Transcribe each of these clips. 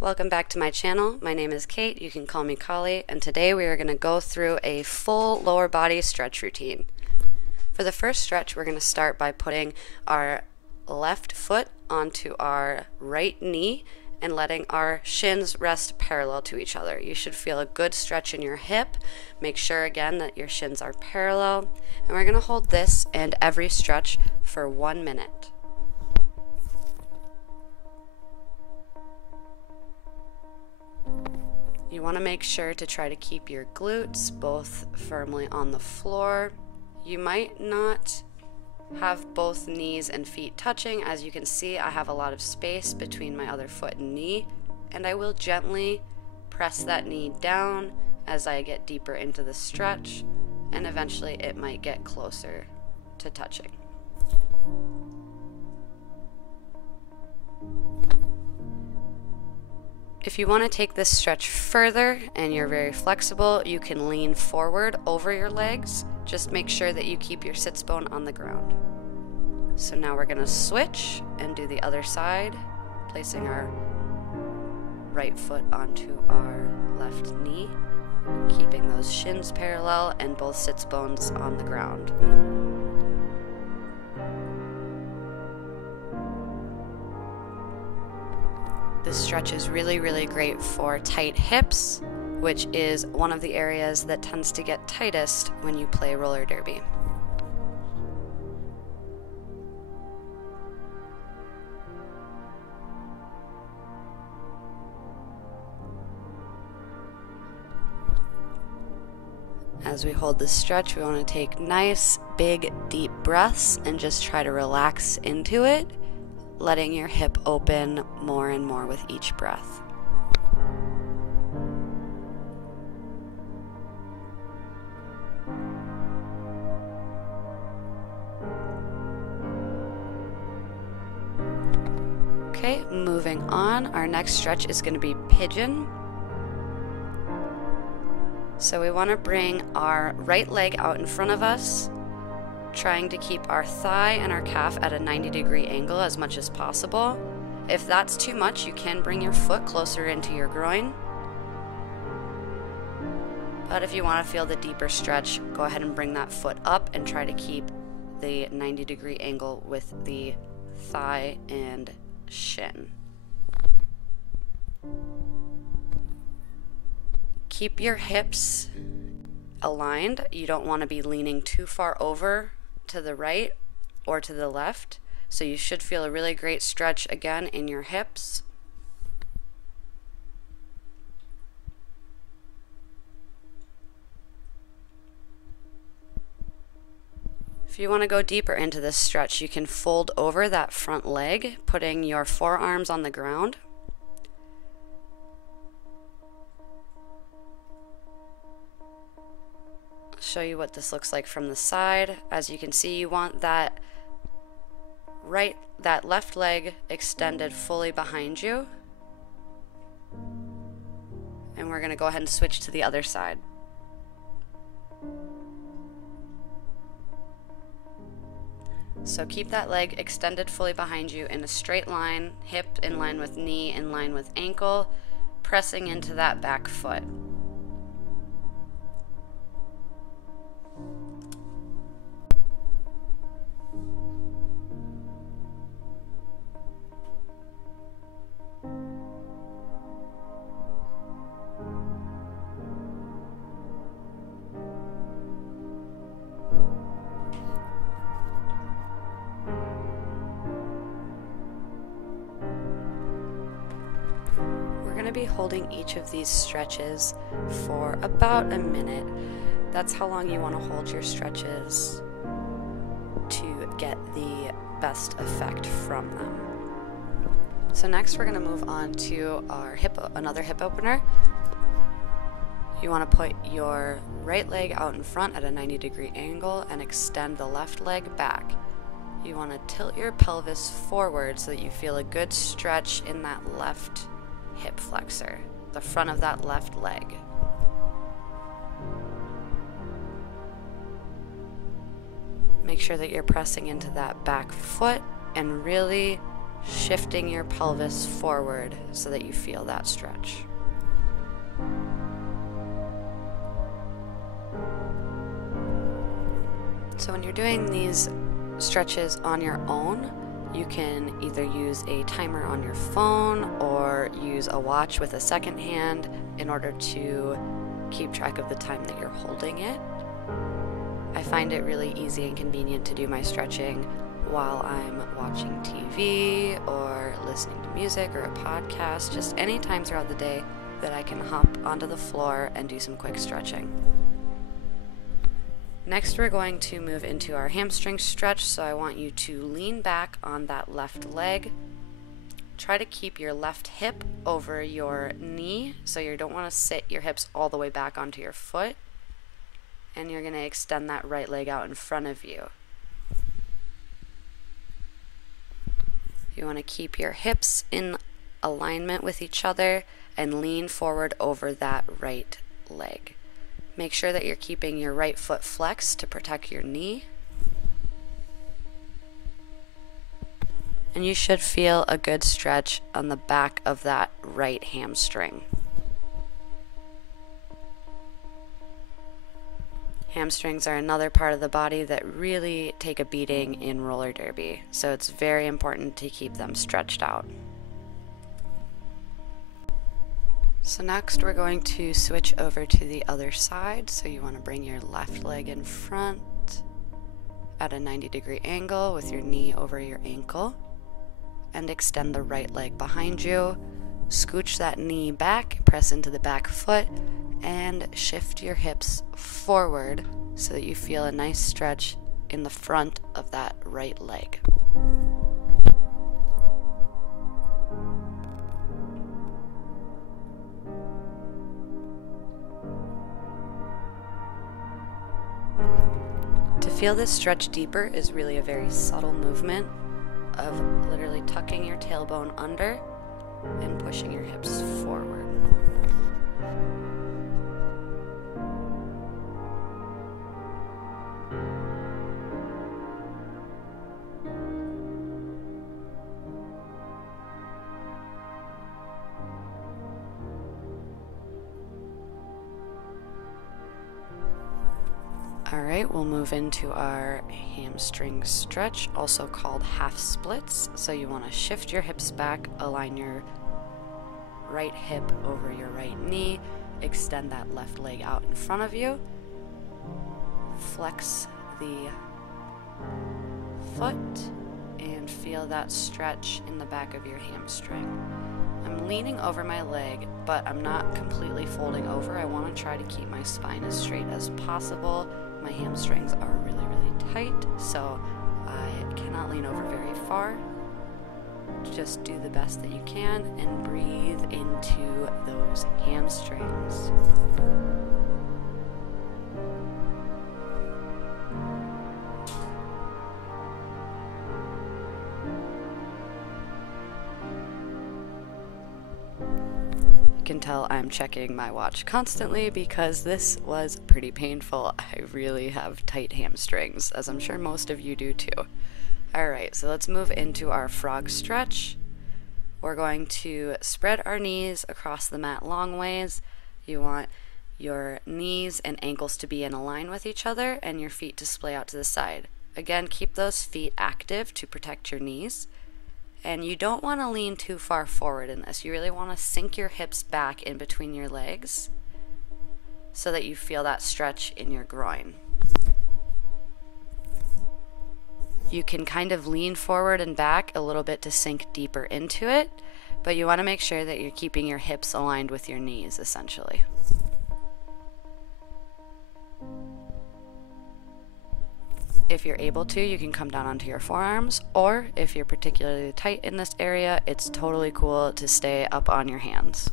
Welcome back to my channel. My name is Kate, you can call me Collie, and today we are going to go through a full lower body stretch routine. For the first stretch, we're going to start by putting our left foot onto our right knee and letting our shins rest parallel to each other. You should feel a good stretch in your hip. Make sure again that your shins are parallel, and we're going to hold this and every stretch for 1 minute. You want to make sure to try to keep your glutes both firmly on the floor. You might not have both knees and feet touching. As you can see, I have a lot of space between my other foot and knee, and I will gently press that knee down as I get deeper into the stretch, and eventually it might get closer to touching. If you want to take this stretch further and you're very flexible, you can lean forward over your legs. Just make sure that you keep your sits bone on the ground. So now we're going to switch and do the other side, placing our right foot onto our left knee, keeping those shins parallel and both sits bones on the ground. This stretch is really great for tight hips, which is one of the areas that tends to get tightest when you play roller derby. As we hold this stretch, we want to take nice, big, deep breaths and just try to relax into it, letting your hip open more and more with each breath. Okay, moving on, our next stretch is going to be pigeon. So we want to bring our right leg out in front of us, trying to keep our thigh and our calf at a 90-degree angle as much as possible. If that's too much, you can bring your foot closer into your groin. But if you want to feel the deeper stretch, go ahead and bring that foot up and try to keep the 90-degree angle with the thigh and shin. Keep your hips aligned. You don't want to be leaning too far over to the right or to the left, so you should feel a really great stretch again in your hips. If you want to go deeper into this stretch, you can fold over that front leg, putting your forearms on the ground. Show you what this looks like from the side. As you can see, you want that left leg extended fully behind you. And we're going to go ahead and switch to the other side. So keep that leg extended fully behind you in a straight line, hip in line with knee, in line with ankle, pressing into that back foot. Be holding each of these stretches for about a minute. That's how long you want to hold your stretches to get the best effect from them. So next we're going to move on to our another hip opener. You want to put your right leg out in front at a 90-degree angle and extend the left leg back. You want to tilt your pelvis forward so that you feel a good stretch in that left hip flexor, the front of that left leg. Make sure that you're pressing into that back foot and really shifting your pelvis forward so that you feel that stretch. So when you're doing these stretches on your own, you can either use a timer on your phone or use a watch with a second hand in order to keep track of the time that you're holding it. I find it really easy and convenient to do my stretching while I'm watching TV or listening to music or a podcast, just any time throughout the day that I can hop onto the floor and do some quick stretching. Next, we're going to move into our hamstring stretch, so I want you to lean back on that left leg. Try to keep your left hip over your knee, so you don't want to sit your hips all the way back onto your foot. And you're going to extend that right leg out in front of you. You want to keep your hips in alignment with each other and lean forward over that right leg. Make sure that you're keeping your right foot flexed to protect your knee. And you should feel a good stretch on the back of that right hamstring. Hamstrings are another part of the body that really take a beating in roller derby, so it's very important to keep them stretched out. So next we're going to switch over to the other side. So you want to bring your left leg in front at a 90-degree angle with your knee over your ankle, and extend the right leg behind you. Scooch that knee back, press into the back foot, and shift your hips forward so that you feel a nice stretch in the front of that right leg. To feel this stretch deeper is really a very subtle movement of literally tucking your tailbone under and pushing your hips forward. Alright, we'll move into our hamstring stretch, also called half splits. So you want to shift your hips back, align your right hip over your right knee, extend that left leg out in front of you, flex the foot, and feel that stretch in the back of your hamstring. I'm leaning over my leg, but I'm not completely folding over. I want to try to keep my spine as straight as possible. My hamstrings are really, really tight, so I cannot lean over very far. Just do the best that you can and breathe into those hamstrings. Can tell I'm checking my watch constantly because this was pretty painful. I really have tight hamstrings, as I'm sure most of you do too. Alright, so let's move into our frog stretch. We're going to spread our knees across the mat long ways. You want your knees and ankles to be in a line with each other and your feet to splay out to the side. Again, keep those feet active to protect your knees. And you don't want to lean too far forward in this. You really want to sink your hips back in between your legs so that you feel that stretch in your groin. You can kind of lean forward and back a little bit to sink deeper into it, but you want to make sure that you're keeping your hips aligned with your knees, essentially. If you're able to, you can come down onto your forearms, or if you're particularly tight in this area, it's totally cool to stay up on your hands.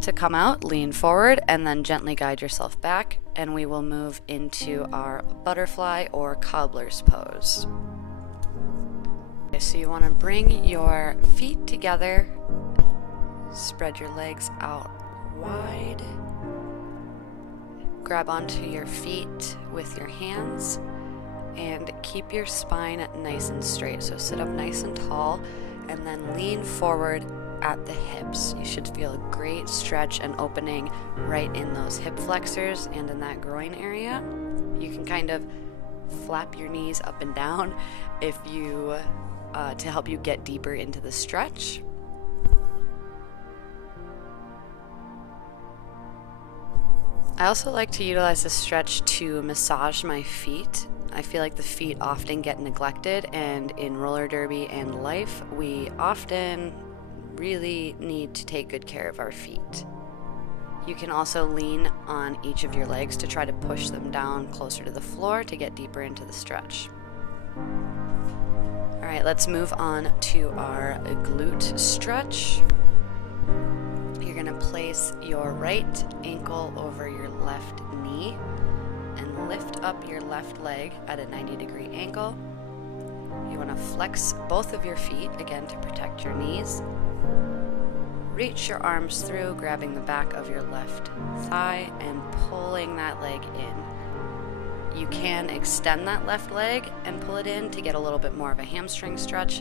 To come out, lean forward and then gently guide yourself back, and we will move into our butterfly or cobbler's pose. Okay, so you want to bring your feet together, spread your legs out wide, grab onto your feet with your hands, and keep your spine nice and straight. So sit up nice and tall, and then lean forward at the hips. You should feel a great stretch and opening right in those hip flexors and in that groin area. You can kind of flap your knees up and down if you to help you get deeper into the stretch. I also like to utilize this stretch to massage my feet. I feel like the feet often get neglected, and in roller derby and life, we often really need to take good care of our feet. You can also lean on each of your legs to try to push them down closer to the floor to get deeper into the stretch. All right, let's move on to our glute stretch. You're gonna place your right ankle over your left knee and lift up your left leg at a 90-degree angle. You want to flex both of your feet, again, to protect your knees. Reach your arms through, grabbing the back of your left thigh and pulling that leg in. You can extend that left leg and pull it in to get a little bit more of a hamstring stretch,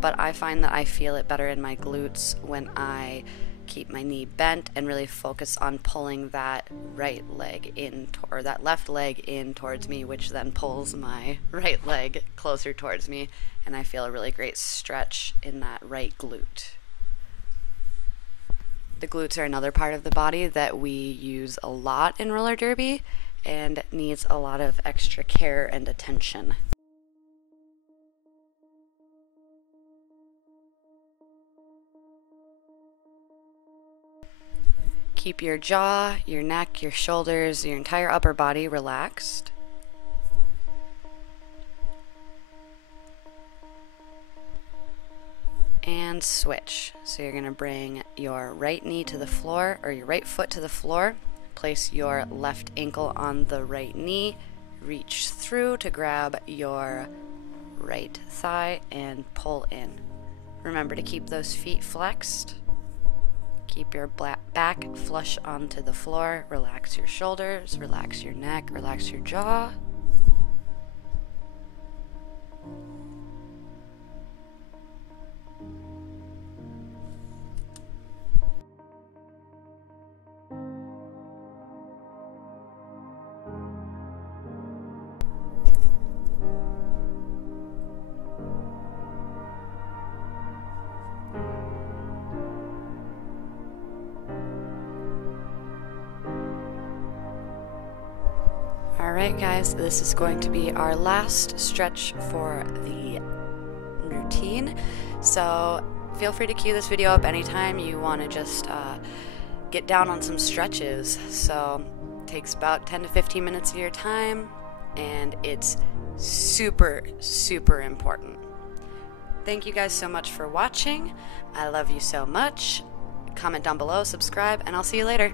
but I find that I feel it better in my glutes when I keep my knee bent and really focus on pulling that right leg in, or that left leg in towards me, which then pulls my right leg closer towards me, and I feel a really great stretch in that right glute. The glutes are another part of the body that we use a lot in roller derby and needs a lot of extra care and attention. Keep your jaw, your neck, your shoulders, your entire upper body relaxed. And switch. So you're going to bring your right knee to the floor, or your right foot to the floor. Place your left ankle on the right knee. Reach through to grab your right thigh and pull in. Remember to keep those feet flexed. Keep your back flush onto the floor. Relax your shoulders, relax your neck, relax your jaw. Alright guys, this is going to be our last stretch for the routine, so feel free to cue this video up anytime you want to just get down on some stretches. So it takes about 10 to 15 minutes of your time, and it's super important. Thank you guys so much for watching. I love you so much. Comment down below, subscribe, and I'll see you later.